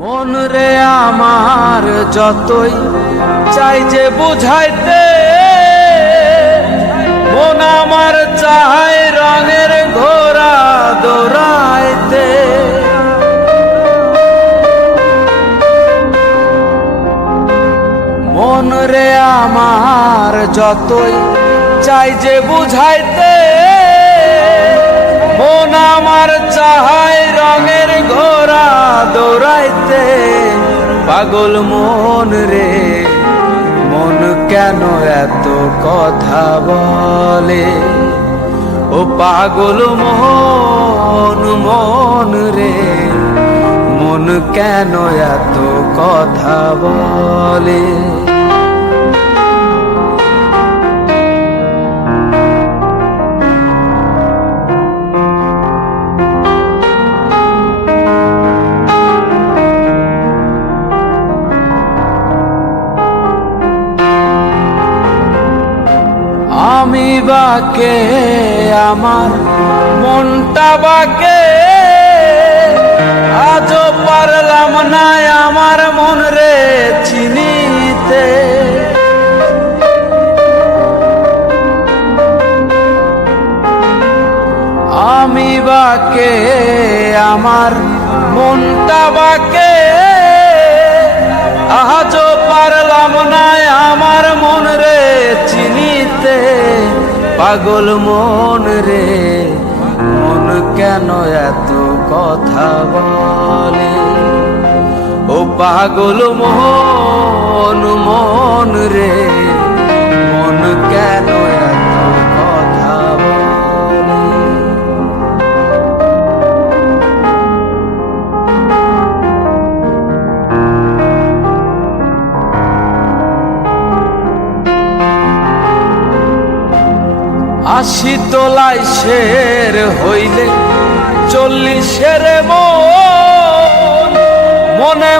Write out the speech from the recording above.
মন রে আমার যতই চাই যে বুঝাইতে, মন আমার চায় রঙের ঘোড়া দৌড়াইতে। মন রে আমার যতই চাই যে বুঝাইতে, মন আমার চায় রঙের ঘোড়া দৌড়াইতে। পাগল মন রে মন কেন এত কথা বলে? ও পাগল মন মন রে মন কেন এত কথা বলে? আমি বাকে আমার মনটা বাকে, আজও পারলাম না আমার মন রে চিনিতে। আমি বাকে আমার মনটা বাকে, আজও পারলাম না আমার মন রে চিনিতে। পাগল মন রে মন কেন এত কথা বলে? ও পাগল মন মন রে মন কেন এত কথা বলে? আশি তোলায় শের হইলে 40-এর মন, মনে